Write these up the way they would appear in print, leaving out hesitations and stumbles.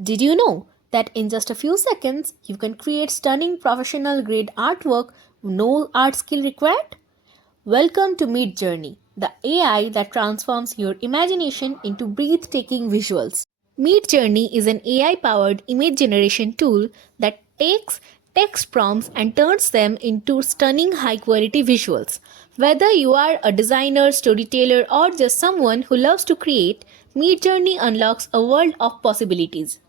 Did you know that in just a few seconds you can create stunning professional grade artwork with no art skill required? Welcome to Midjourney, the AI that transforms your imagination into breathtaking visuals. Midjourney is an AI powered image generation tool that takes text prompts and turns them into stunning high quality visuals. Whether you are a designer, storyteller, or just someone who loves to create, Midjourney unlocks a world of possibilities.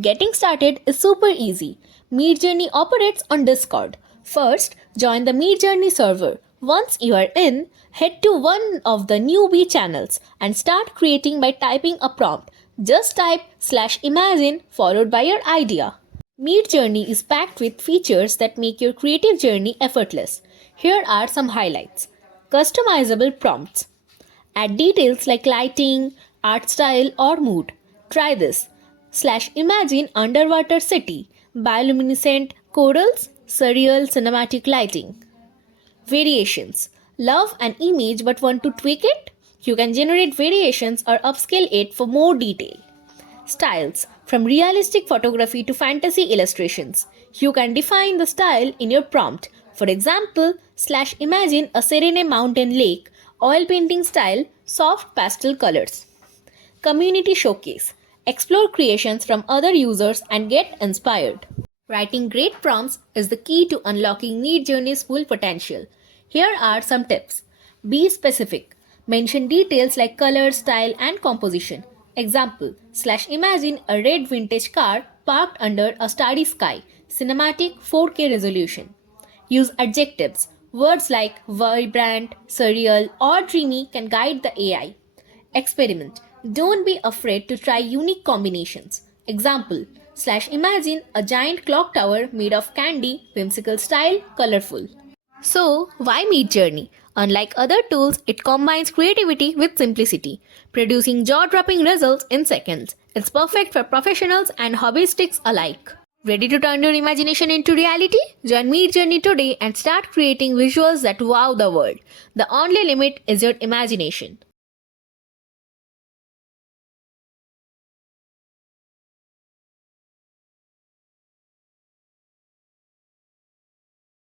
Getting started is super easy. Midjourney operates on Discord. First, join the Midjourney server. Once you are in, head to one of the newbie channels and start creating by typing a prompt. Just type /imagine followed by your idea. Midjourney is packed with features that make your creative journey effortless. Here are some highlights. Customizable prompts. Add details like lighting, art style, or mood. Try this. /imagine underwater city, bioluminescent corals, surreal cinematic lighting. Variations. Love an image but want to tweak it? You can generate variations or upscale it for more detail. Styles. From realistic photography to fantasy illustrations. You can define the style in your prompt. For example, /imagine a serene mountain lake, oil painting style, soft pastel colors. Community Showcase. Explore creations from other users and get inspired. Writing great prompts is the key to unlocking Midjourney's full potential. Here are some tips. Be specific. Mention details like color, style, and composition. Example, /imagine a red vintage car parked under a starry sky, cinematic 4K resolution. Use adjectives. Words like vibrant, surreal, or dreamy can guide the AI. Experiment. Don't be afraid to try unique combinations. Example, /imagine a giant clock tower made of candy, whimsical style, colorful. So, why Midjourney? Unlike other tools, it combines creativity with simplicity, producing jaw-dropping results in seconds. It's perfect for professionals and hobbyists alike. Ready to turn your imagination into reality? Join Midjourney today and start creating visuals that wow the world. The only limit is your imagination.